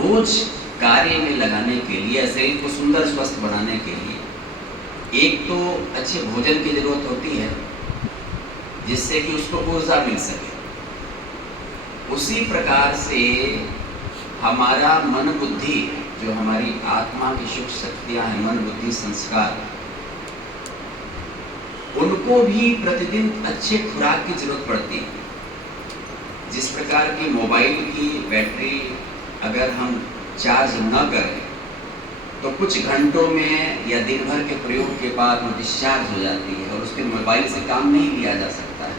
रोज कार्य में लगाने के लिए, शरीर को सुंदर स्वस्थ बनाने के लिए एक तो अच्छे भोजन की जरूरत होती है जिससे कि उसको ऊर्जा मिल सके। उसी प्रकार से हमारा मन बुद्धि, जो हमारी आत्मा की सुख शक्तियां हैं, मन बुद्धि संस्कार, उनको भी प्रतिदिन अच्छे खुराक की जरूरत पड़ती है। जिस प्रकार की मोबाइल की बैटरी अगर हम चार्ज न करें तो कुछ घंटों में या दिन भर के प्रयोग के बाद वो डिस्चार्ज हो जाती है और उसके मोबाइल से काम नहीं लिया जा सकता है।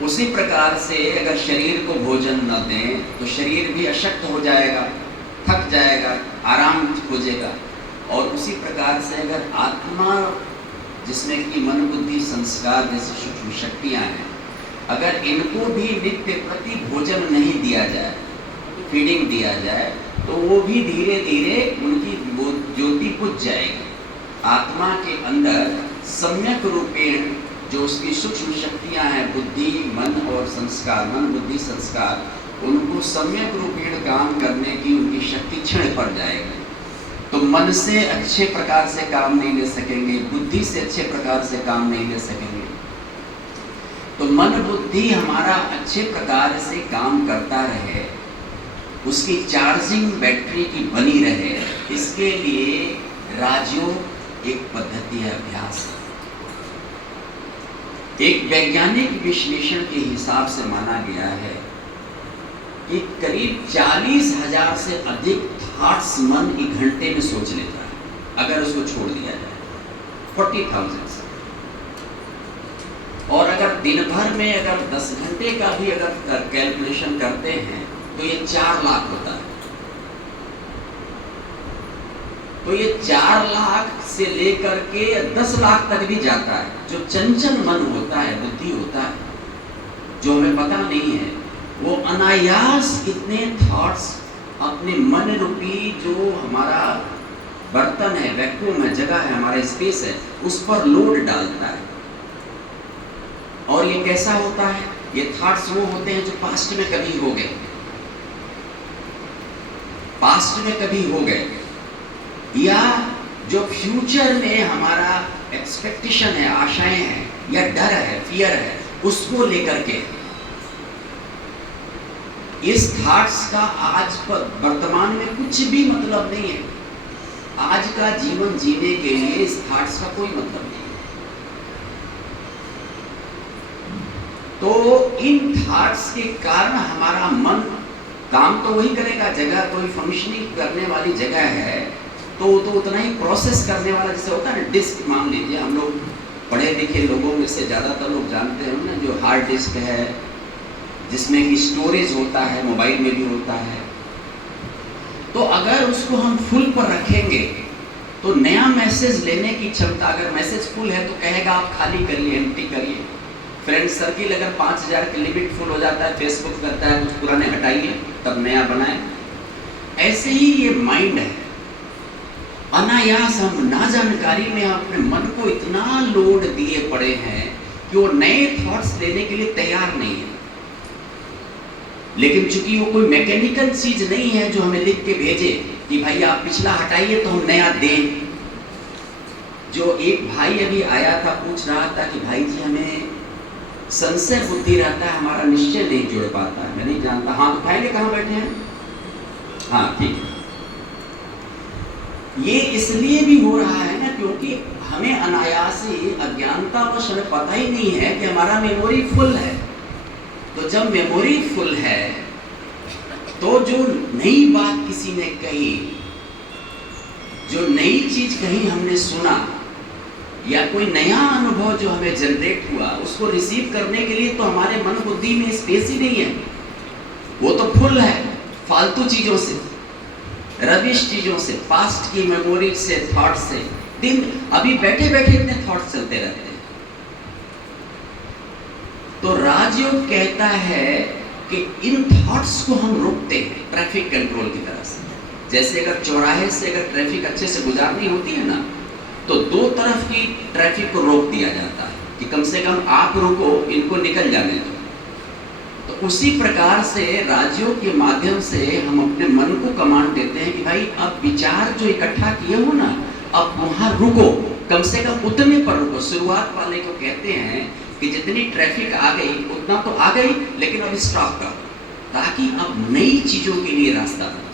उसी प्रकार से अगर शरीर को भोजन न दें तो शरीर भी अशक्त हो जाएगा, थक जाएगा, आराम खोजेगा। और उसी प्रकार से अगर आत्मा, जिसमें कि मन बुद्धि संस्कार जैसी सूक्ष्म शक्तियाँ हैं, अगर इनको भी नित्य प्रति भोजन नहीं दिया जाए, फीडिंग दिया जाए, तो वो भी धीरे धीरे उनकी ज्योति बुझ जाएगी। आत्मा के अंदर सम्यक रूपेण जो उसकी सूक्ष्म शक्तियां हैं, बुद्धि, मन और संस्कार, मन बुद्धि संस्कार, उनको सम्यक रूपेण काम करने की उनकी शक्ति क्षीण पड़ जाएगी। तो मन से अच्छे प्रकार से काम नहीं ले सकेंगे, बुद्धि से अच्छे प्रकार से काम नहीं ले सकेंगे। तो मन बुद्धि हमारा अच्छे प्रकार से काम करता रहे, उसकी चार्जिंग बैटरी की बनी रहे, इसके लिए राजयोग एक पद्धति है, अभ्यास है। एक वैज्ञानिक विश्लेषण के हिसाब से माना गया है कि करीब 40,000 से अधिक थॉट्स मन एक घंटे में सोच लेता है अगर उसको छोड़ दिया जाए, 40,000 से। और अगर दिन भर में अगर 10 घंटे का भी अगर कैलकुलेशन करते हैं तो ये 4 लाख होता है। तो ये 4 लाख से लेकर के 10 लाख तक भी जाता है। जो चंचल मन होता है, बुद्धि होता है, जो हमें पता नहीं है, वो अनायास कितने थॉट्स अपने मन रूपी जो हमारा बर्तन है, वैक्यूम है, जगह है, हमारा स्पेस है, उस पर लोड डालता है। और ये कैसा होता है? ये थॉट्स वो होते हैं जो पास्ट में कभी हो गए, पास्ट में कभी हो गए, या जो फ्यूचर में हमारा एक्सपेक्टेशन है, आशाएं हैं, या डर है, फियर है, उसको लेकर के। इस थॉट्स का आज पर वर्तमान में कुछ भी मतलब नहीं है। आज का जीवन जीने के लिए इस थॉट्स का कोई मतलब नहीं है। तो इन थॉट्स के कारण हमारा मन काम तो वही करेगा, जगह कोई फंक्शनिंग करने वाली जगह है तो उतना ही प्रोसेस करने वाला, जैसे होता है ना डिस्क, मान लीजिए हम लोग पढ़े लिखे लोगों में से ज़्यादातर लोग जानते हैं ना, जो हार्ड डिस्क है जिसमें कि स्टोरेज होता है, मोबाइल में भी होता है। तो अगर उसको हम फुल पर रखेंगे तो नया मैसेज लेने की क्षमता, अगर मैसेज फुल है तो कहेगा आप खाली करिए, एम्प्टी करिए। फ्रेंड सर्किल अगर 5000 की लिमिट फुल हो जाता है, फेसबुक करता है कुछ पुराने हटाइए तब नया बनाए। ऐसे ही ये माइंड है, अनायास हम ना जानकारी में अपने मन को इतना लोड दिए पड़े हैं कि वो नए थॉट्स लेने के लिए तैयार नहीं है। लेकिन चूंकि वो कोई मैकेनिकल चीज नहीं है जो हमें लिख के भेजे कि भाई आप पिछला हटाइए तो हम नया दें। जो एक भाई अभी आया था, पूछ रहा था कि भाई जी हमें संशय बुद्धि रहता है, हमारा निश्चय नहीं जुड़ पाता है, मैं नहीं जानता। हाँ तो भाई कहाँ बैठे हैं? हाँ ठीक है। ये इसलिए भी हो रहा है ना क्योंकि हमें अनायास ही अज्ञानतावश हमें पता ही नहीं है कि हमारा मेमोरी फुल है। तो जब मेमोरी फुल है तो जो नई बात किसी ने कही, जो नई चीज कहीं हमने सुना, या कोई नया अनुभव जो हमें जनरेट हुआ, उसको रिसीव करने के लिए तो हमारे मन बुद्धि में स्पेस ही नहीं है। वो तो फुल है फालतू चीजों से, रबिश चीजों से, पास्ट की मेमोरी से, थॉट से। दिन अभी बैठे बैठे इतने थॉट्स चलते रहते हैं। तो राजयोग कहता है कि इन थॉट्स को हम रोकते हैं ट्रैफिक कंट्रोल की तरह से। जैसे अगर चौराहे से अगर ट्रैफिक अच्छे से गुजारनी होती है ना, तो दो तरफ की ट्रैफिक को रोक दिया जाता है कि कम से कम आप रुको, इनको निकल जाने दो। तो उसी प्रकार से राजयोग के माध्यम से हम अपने मन को कमांड देते हैं कि भाई अब विचार जो इकट्ठा किए हो ना, अब वहां रुको, कम से कम उतने पर रुको। शुरुआत वाले को कहते हैं कि जितनी ट्रैफिक आ गई उतना तो आ गई, लेकिन अब स्टॉप कर, ताकि अब नई चीजों के लिए रास्ता बने।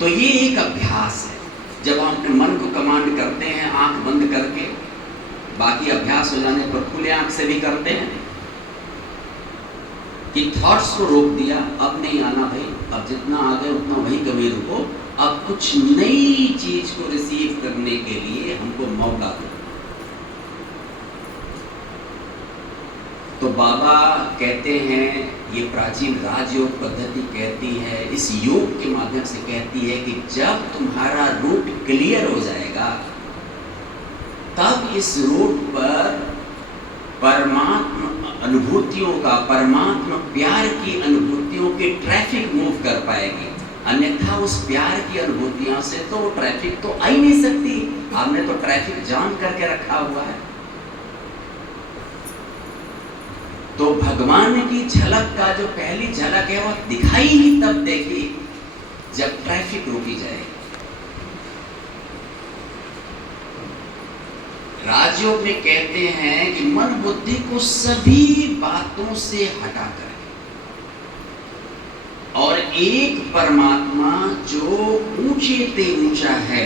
तो ये एक अभ्यास है। जब हम अपने मन को कमांड करते हैं आंख बंद करके, बाकी अभ्यास हो जाने पर खुले आंख से भी करते हैं कि थॉट्स को रोक दिया, अब नहीं आना भाई, अब जितना आ गए उतना वही कभी रुको, अब कुछ नई चीज को रिसीव करने के लिए हमको मौका दो। तो बाबा कहते हैं, ये प्राचीन राजयोग पद्धति कहती है, इस योग के माध्यम से कहती है कि जब तुम्हारा रूट क्लियर हो जाएगा तब इस रूट पर परमात्मा अनुभूतियों का, परमात्मा प्यार की अनुभूतियों के ट्रैफिक मूव कर पाएगी। अन्यथा उस प्यार की अनुभूतियों से तो ट्रैफिक तो आ ही नहीं सकती। आपने तो ट्रैफिक जाम करके रखा हुआ है। तो भगवान की झलक का जो पहली झलक है वो दिखाई ही तब देगी जब ट्रैफिक रोकी जाएगी। राजयोग में कहते हैं कि मन बुद्धि को सभी बातों से हटाकर और एक परमात्मा जो ऊंचे ते ऊंचा है,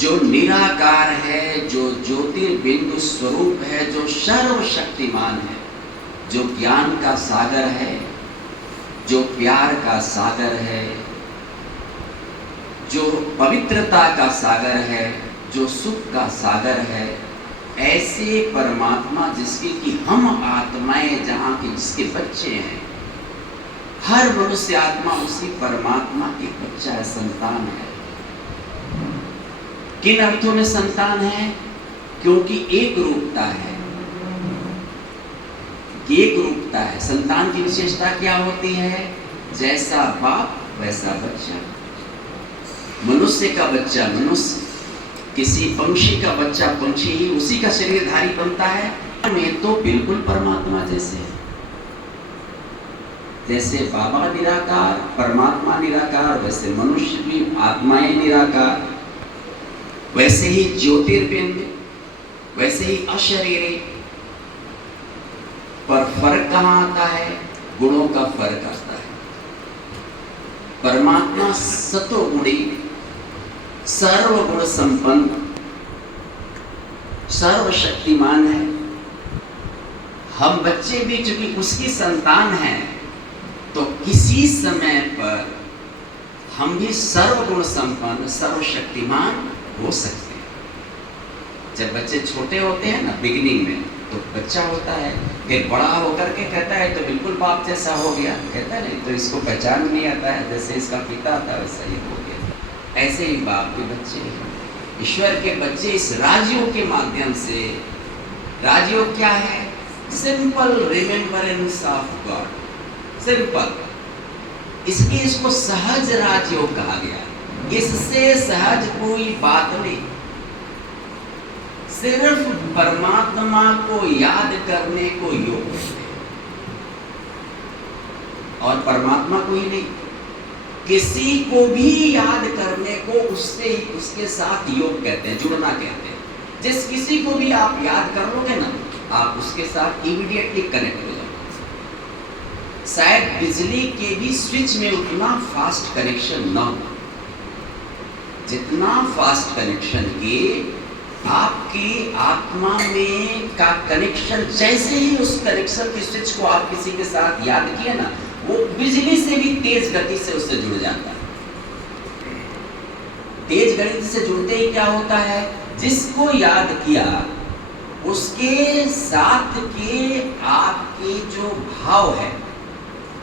जो निराकार है, जो ज्योतिर्बिंदु स्वरूप है, जो सर्वशक्तिमान है, जो ज्ञान का सागर है, जो प्यार का सागर है, जो पवित्रता का सागर है, जो सुख का सागर है, ऐसे परमात्मा जिसके कि हम आत्माएं जहां के जिसके बच्चे हैं, हर मनुष्य आत्मा उसी परमात्मा के बच्चा है, संतान है। किन अर्थों में संतान है? क्योंकि एक रूपता है, एक रूपता है। संतान की विशेषता क्या होती है? जैसा बाप वैसा बच्चा। मनुष्य का बच्चा मनुष्य, किसी पंक्षी का बच्चा पंक्षी ही उसी का शरीरधारी बनता है। में तो बिल्कुल परमात्मा जैसे है। जैसे बाबा निराकार, परमात्मा निराकार, वैसे मनुष्य भी आत्माएं निराकार, वैसे ही ज्योतिर्बिंद, वैसे ही अशरीरी। पर फर्क कहां आता है? गुणों का फर्क आता है। परमात्मा सतोगुणी, सर्वगुण संपन्न, सर्वशक्तिमान है। हम बच्चे भी चूंकि उसकी संतान हैं, तो किसी समय पर हम भी सर्वगुण संपन्न, सर्वशक्तिमान हो सकते हैं। जब बच्चे छोटे होते हैं ना, बिगिनिंग में, तो बच्चा होता है, फिर बड़ा होकर के कहता है तो बिल्कुल बाप जैसा हो गया, कहता है नहीं तो इसको पहचान नहीं आता है, जैसे इसका पिता था वैसा ही हो गया। ऐसे ही बाप के बच्चे, ईश्वर के बच्चे इस राजयोग के माध्यम से, राजयोग क्या है? Simple remembrance of God, simple, इसलिए इसको सहज राजयोग कहा गया। इससे सहज कोई बात नहीं, सिर्फ परमात्मा को याद करने को योग है। और परमात्मा को ही नहीं, किसी को भी याद करने को उससे उसके साथ योग कहते हैं, जुड़ना कहते हैं। जिस किसी को भी आप याद कर लोगे ना, आप उसके साथ इमीडिएटली कनेक्ट हो जाओगे। शायद बिजली के भी स्विच में उतना फास्ट कनेक्शन ना हो, जितना फास्ट कनेक्शन के आपकी आत्मा में का कनेक्शन, जैसे ही उस कनेक्शन के स्विच को आप किसी के साथ याद किए ना, वो बिजली से भी तेज गति से उससे जुड़ जाता है। तेज गति से जुड़ते ही क्या होता है? जिसको याद किया उसके साथ के आपके जो भाव है,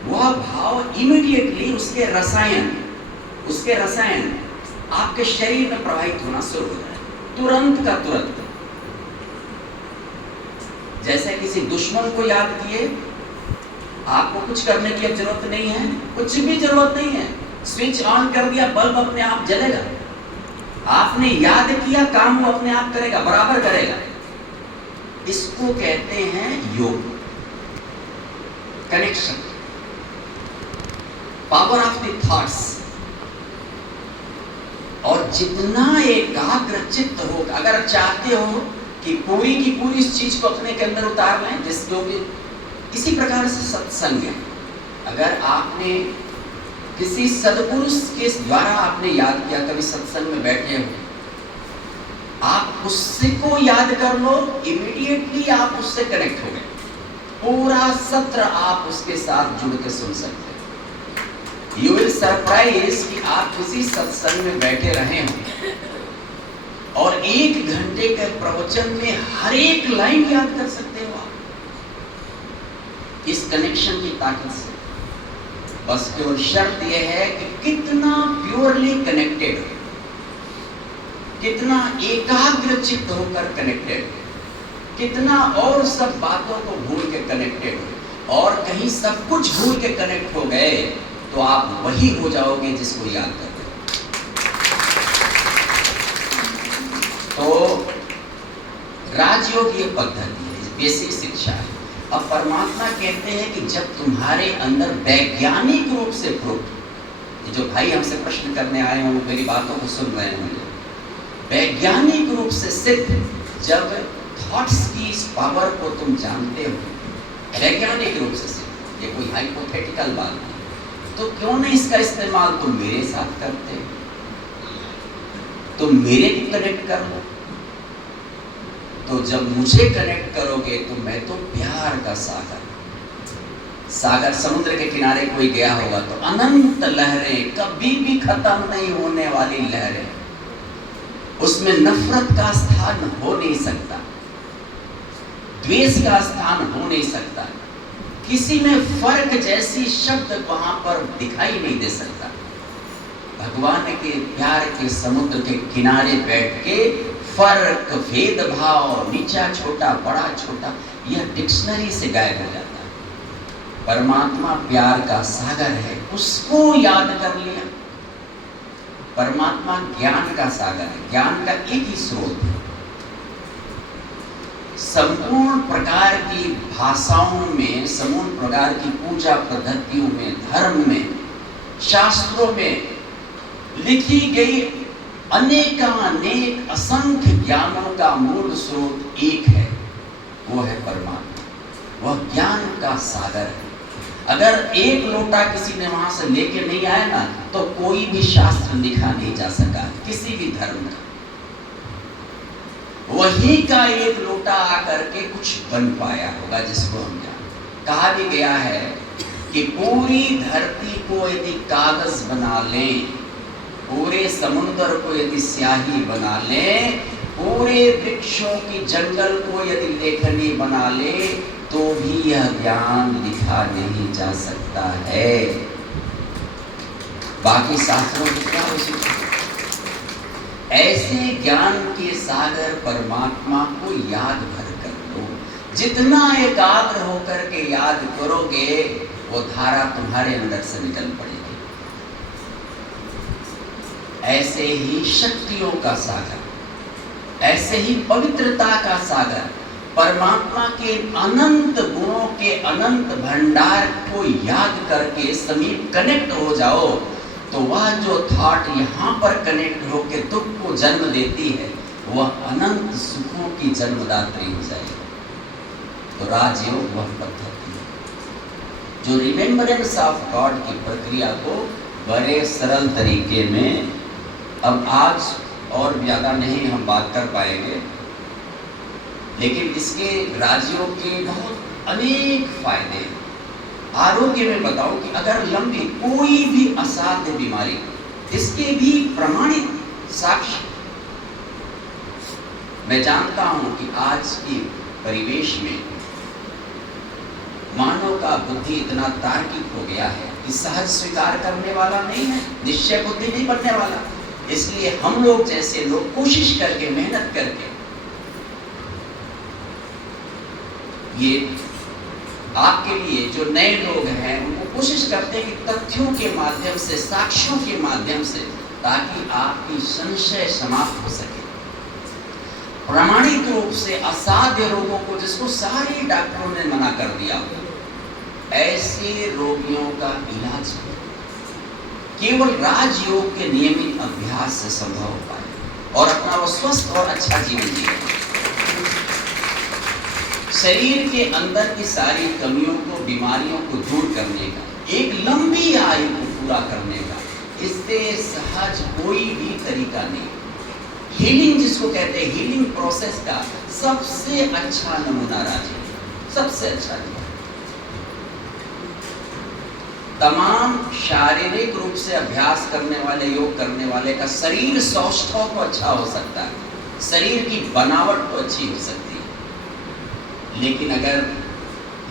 वह भाव इमीडिएटली उसके रसायन आपके शरीर में प्रवाहित होना शुरू हो जाए, तुरंत का तुरंत। जैसे किसी दुश्मन को याद किए, आपको कुछ करने की अब जरूरत नहीं है, कुछ भी जरूरत नहीं है, स्विच ऑन कर दिया, बल्ब अपने आप जलेगा। आपने याद किया, काम वो अपने आप करेगा, बराबर करेगा। इसको कहते हैं योग, connection, power of the thoughts. और जितना एकाग्र चित्त हो, अगर चाहते हो कि पूरी की पूरी इस चीज को अपने के अंदर उतार लें, जिसको भी इसी प्रकार से सत्संग है। अगर आपने किसी सदपुरुष के द्वारा आपने याद किया, कभी सत्संग में बैठे हो, आप उससे को याद कर लो, इमीडिएटली आप उससे कनेक्ट हो गए, पूरा सत्र आप उसके साथ जुड़ के सुन सकते हैं। यू विल सरप्राइज कि आप किसी सत्संग में बैठे रहे हो और 1 घंटे के प्रवचन में हर एक लाइन याद कर सकते हो आप, इस कनेक्शन की ताकत से। बस केवल शर्त यह है कि कितना प्योरली कनेक्टेड हो, कितना एकाग्र चित्त होकर कनेक्टेड हो, कितना और सब बातों को भूल के कनेक्टेड हो। और कहीं सब कुछ भूल के कनेक्ट हो गए तो आप वही हो जाओगे जिसको याद कर रहे हो। तो राजयोग ये पद्धति है, बेसिक शिक्षा है। अब परमात्मा कहते हैं कि जब तुम्हारे अंदर वैज्ञानिक रूप से प्रूफ, जो भाई हमसे प्रश्न करने आए हैं वो मेरी बातों को सुन रहे होंगे, वैज्ञानिक रूप से सिद्ध जब थॉट्स की इस पावर को तुम जानते हो, वैज्ञानिक रूप से सिद्ध, ये कोई हाइपोथेटिकल बात नहीं, तो क्यों नहीं इसका इस्तेमाल तुम मेरे साथ करते हो? तुम मेरे को कनेक्ट कर लो। तो जब मुझे कनेक्ट करोगे तो मैं तो प्यार का सागर, सागर समुद्र के किनारे कोई गया होगा तो अनंत लहरें, कभी भी खत्म नहीं होने वाली लहरें, उसमें नफरत का स्थान हो नहीं सकता, द्वेष का स्थान हो नहीं सकता, किसी में फर्क जैसी शब्द वहां पर दिखाई नहीं दे सकता। भगवान के प्यार के समुद्र के किनारे बैठ के फर्क, भेदभाव, नीचा छोटा, बड़ा छोटा, यह डिक्शनरी से गायब हो जाता है। परमात्मा प्यार का सागर है, उसको याद कर लिया। परमात्मा ज्ञान का सागर है, ज्ञान का एक ही स्रोत है। संपूर्ण प्रकार की भाषाओं में, संपूर्ण प्रकार की पूजा पद्धतियों में, धर्म में, शास्त्रों में लिखी गई अनेकानेक असंख्य ज्ञानों का मूल स्रोत एक है, वो है परमात्मा। वह ज्ञान का सागर है। अगर एक लोटा किसी ने वहां से लेके नहीं आया ना, तो कोई भी शास्त्र लिखा नहीं जा सका किसी भी धर्म का। वही का एक लोटा आकर के कुछ बन पाया होगा, जिसको हम जानते। कहा भी गया है कि पूरी धरती को यदि कागज बना लें, पूरे समुद्र को यदि स्याही बना लें, पूरे वृक्षों की जंगल को यदि लेखनी बना ले, तो भी यह ज्ञान लिखा नहीं जा सकता है। बाकी शास्त्रों की क्या आवश्यकता? ऐसे ज्ञान के सागर परमात्मा को याद भर कर लो। जितना एकाग्र होकर के याद करोगे, वो धारा तुम्हारे अंदर से निकल पड़ेगी। ऐसे ही शक्तियों का सागर, ऐसे ही पवित्रता का सागर, परमात्मा के अनंत गुणों के अनंत भंडार को याद करके समीप कनेक्ट हो जाओ, तो वह जो थॉट यहाँ पर कनेक्ट होकर दुख को जन्म देती है, वह अनंत सुखों की जन्मदात्री हो जाएगी। तो राजयोग वह पद्धति है जो रिमेम्बरेंस ऑफ गॉड की प्रक्रिया को बड़े सरल तरीके में, अब आज और ज़्यादा नहीं हम बात कर पाएंगे, लेकिन इसके राजयोग के बहुत अनेक फायदे हैं। आरोग्य में बताऊं कि अगर लंबी कोई भी असाध्य बीमारी, इसके भी प्रमाणित साक्ष्य मैं जानता हूं कि आज के परिवेश में मानव का बुद्धि इतना तार्किक हो गया है कि सहज स्वीकार करने वाला नहीं है, निश्चय बुद्धि नहीं बनने वाला। इसलिए हम लोग जैसे लोग कोशिश करके, मेहनत करके, ये आपके लिए जो नए लोग हैं उनको कोशिश करते हैं कि तथ्यों के माध्यम से, साक्ष्यों के माध्यम से, ताकि आपकी संशय समाप्त हो सके। प्रामाणिक रूप से असाध्य रोगों को, जिसको सारे डॉक्टरों ने मना कर दिया, ऐसे रोगियों का इलाज केवल राजयोग के नियमित अभ्यास से संभव हो पाए और अपना वो स्वस्थ और अच्छा जीवन जिए। शरीर के अंदर की सारी कमियों को, बीमारियों को दूर करने का, एक लंबी आयु को पूरा करने का इससे सहज कोई भी तरीका नहीं। हीलिंग जिसको कहते हैं, हीलिंग प्रोसेस का सबसे अच्छा नमूना राजयोग, सबसे अच्छा। तमाम शारीरिक रूप से अभ्यास करने वाले, योग करने वाले का शरीर सौष्ठव तो अच्छा हो सकता है, शरीर की बनावट तो अच्छी हो सकती है, लेकिन अगर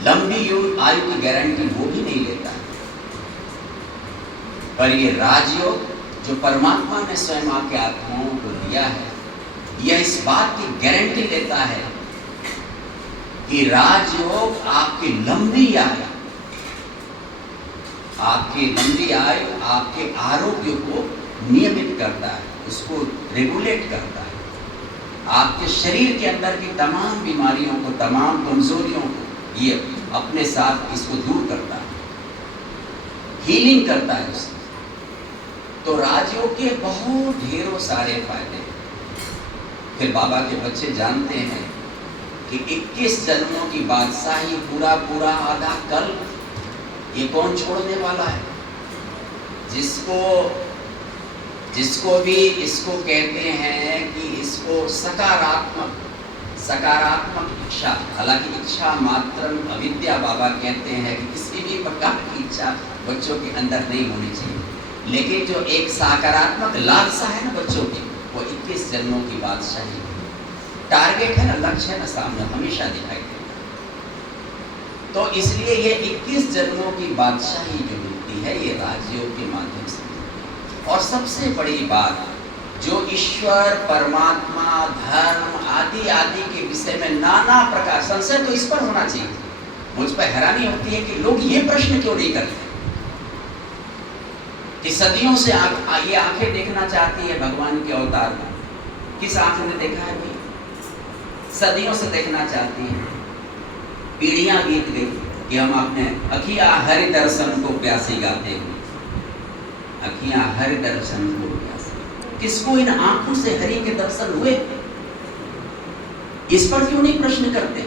लंबी आयु की गारंटी वो भी नहीं लेता। पर ये राजयोग जो परमात्मा ने स्वयं आपके आत्माओं को दिया है, यह इस बात की गारंटी लेता है कि राजयोग आपकी लंबी आयु, आपके आरोग्य को नियमित करता है, उसको रेगुलेट करता है, आपके शरीर के अंदर की तमाम बीमारियों को, तमाम कमजोरियों को ये अपने साथ इसको दूर करता है, हीलिंग करता है उससे। तो राजयोग के बहुत ढेरों सारे फायदे। फिर बाबा के बच्चे जानते हैं कि 21 जन्मों की बादशाही, पूरा आधा कल ये कौन छोड़ने वाला है? जिसको भी इसको कहते हैं कि इसको सकारात्मक इच्छा, हालांकि इच्छा मात्र अविद्या, बाबा कहते हैं कि किसी भी प्रकार की इच्छा बच्चों के अंदर नहीं होनी चाहिए, लेकिन जो एक सकारात्मक लालसा है ना बच्चों की, वो 21 जन्मों की बादशाही टारगेट है ना, लक्ष्य है ना, सामने हमेशा दिखाई देता। तो इसलिए ये 21 जन्मों की बादशाही जो मिलती है, ये राजयोग के माध्यम से। और सबसे बड़ी बात, जो ईश्वर, परमात्मा, धर्म आदि आदि के विषय में नाना प्रकार संशय तो इस पर होना चाहिए। मुझ पर हैरानी होती है कि लोग ये प्रश्न क्यों नहीं करते कि सदियों से ये आंखें देखना चाहती है भगवान के अवतार को। किस आंख ने देखा है भाई? सदियों से देखना चाहती है, पीढ़ियां बीत गई कि हम अपने अखियां हरि दर्शन को प्यासी गाते हुए, अखियां हरि दर्शन को प्यासी। किसको इन आंखों से हरि के दर्शन हुए, इस पर क्यों नहीं प्रश्न करते?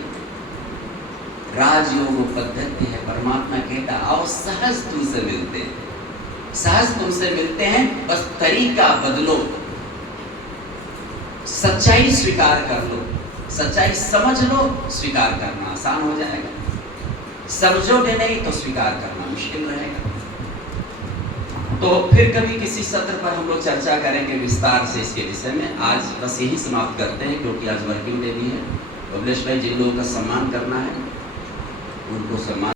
राजयोग पद्धति है, परमात्मा कहता आओ सहज तुमसे मिलते हैं, सहज तुमसे मिलते हैं, बस तरीका बदलो, सच्चाई स्वीकार कर लो, सच्चाई समझ लो, स्वीकार करना आसान हो जाएगा। समझोगे नहीं तो स्वीकार करना मुश्किल रहेगा। तो फिर कभी किसी सत्र पर हम लोग चर्चा करेंगे विस्तार से इसके विषय में। आज बस यही समाप्त करते हैं, क्योंकि आज वर्किंग डे भी है। बबलेश भाई, जिन लोगों का सम्मान करना है उनको सम्मान